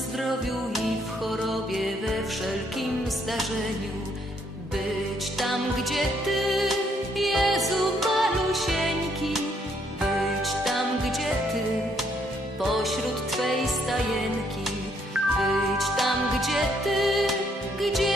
zdrowiu i w chorobie, we wszelkim zdarzeniu. Być tam, gdzie Ty, Jezu malusieńki, być tam, gdzie Ty, pośród Twej stajenki. Być tam, gdzie Ty, gdzie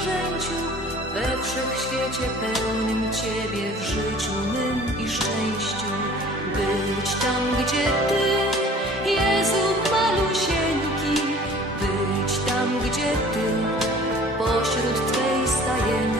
zwierzęciu, we wszechświecie pełnym Ciebie, w życiu mym i szczęściu. Być tam, gdzie Ty, Jezu malusieńki, być tam, gdzie Ty, pośród Twej stajenki.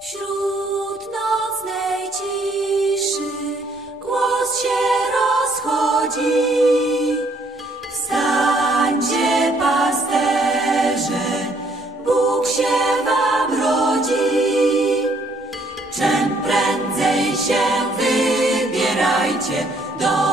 Wśród nocnej ciszy głos się rozchodzi. Wstańcie, pasterze, Bóg się wam rodzi. Czym prędzej się wybierajcie, do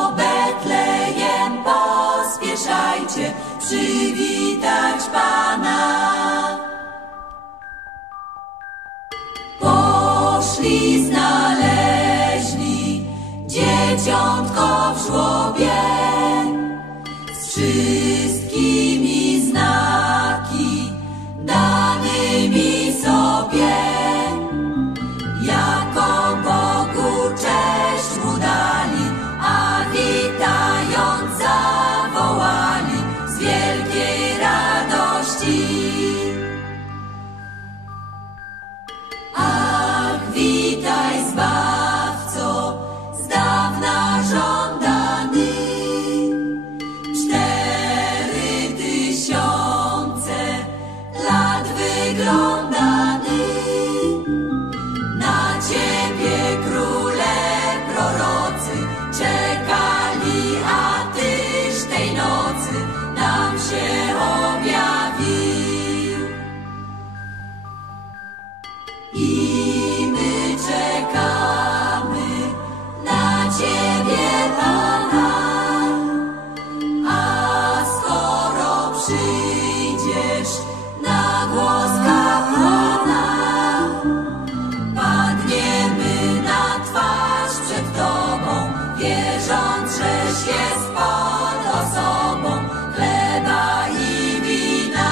wierząc, żeś jest pod osobą chleba i wina.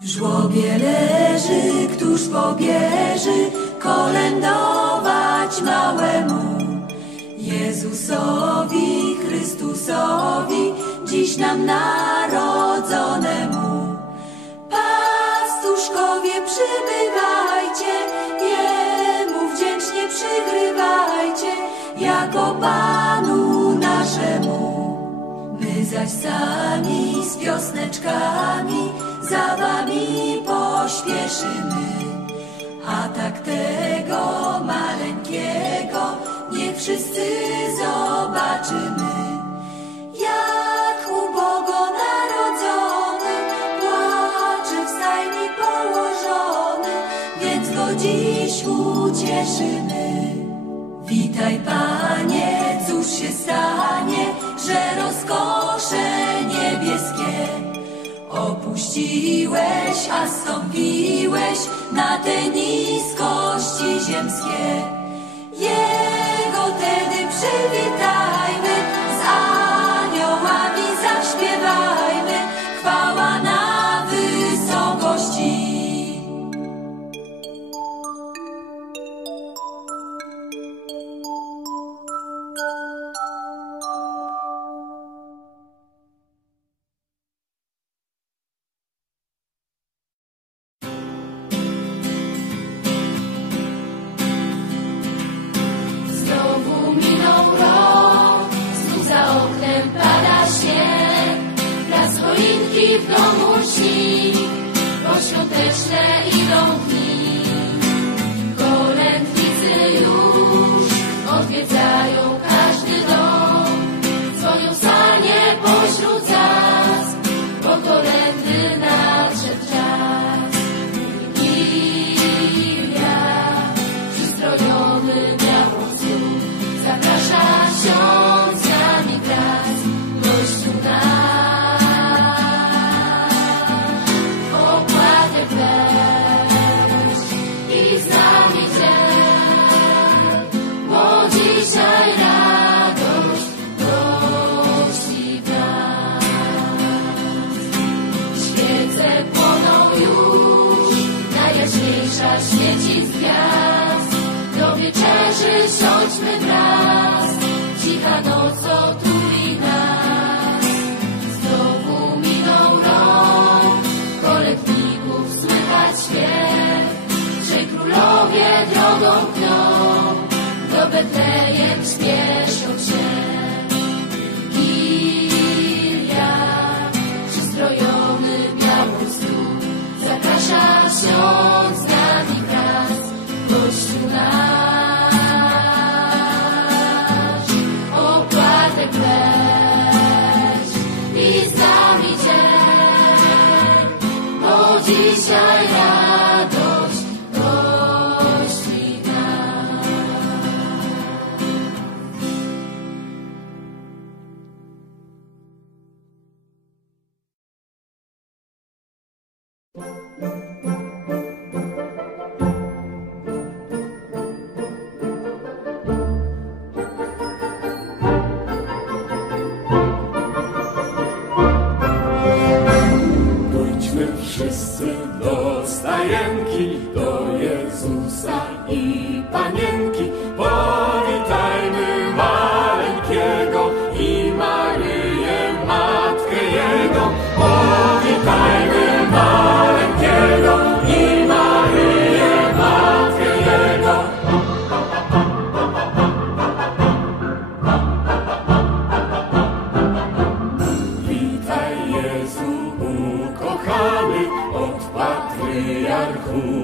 W żłobie leży, któż pobierze kolędować małemu Jezusowi, Chrystusowi, dziś nam narodzonemu. Pastuszkowie przybywajcie, Jemu wdzięcznie przygrywajcie, jako Panu naszemu. My zaś sami z piosneczkami za wami pośpieszymy. A tak tego maleńkiego wszyscy zobaczymy, jak ubogo narodzony płacze w stajni położony, więc go dziś ucieszymy. Witaj, panie, cóż się stanie, że rozkosze niebieskie. Opuściłeś, a stąpiłeś na te niskości ziemskie. Przywitamy. w domu śni, bo świąteczne idą dni. with love. wszyscy do stajenki, do Jezusa i Panienki. amor.